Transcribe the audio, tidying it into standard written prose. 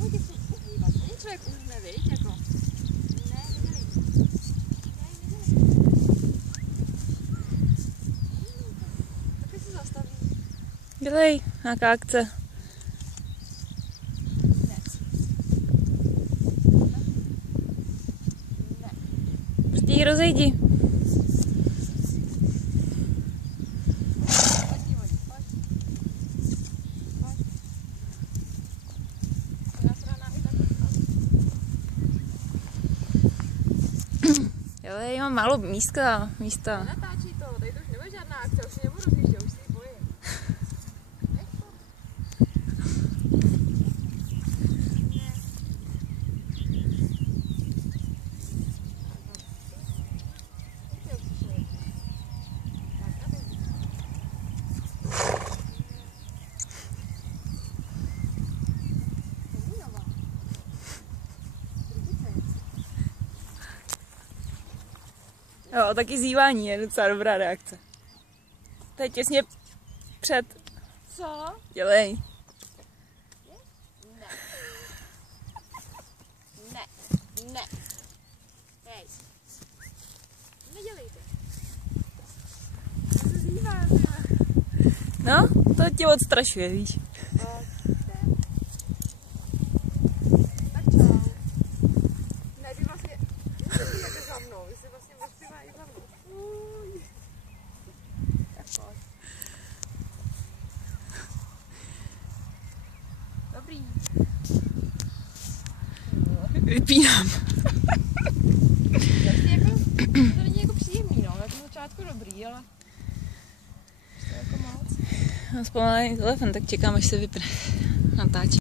Nehodí se uhýbat. Není člověk uhne, viď, jako. Ne, nedělej. Taky se zastaví. Dělej, nějaká akce. Ne. Ne. Prostě ji rozejdi. Dělej, mám málo místa. Natáčí to, tady to už nebude žádná akce, už si nebudu rozjíždět, už si ji bojím. Jo, taky zívání je docela dobrá reakce. To je těsně před. Co? Dělej. Ne. Ne. Ne. Hej. Nedělejte. To se zývá, No, to tě odstrašuje, víš. Tak čau. Ne, ty vlastně jdete za mnou, vy se vlastně vyspívá i za mnou. Uj. Tak pojď. Dobrý. Vypínám. To není jako příjemný, no, na tom začátku dobrý, ale to je jako moc. Mám zpomalený telefon, tak čekám, až se vypne. Natáčí.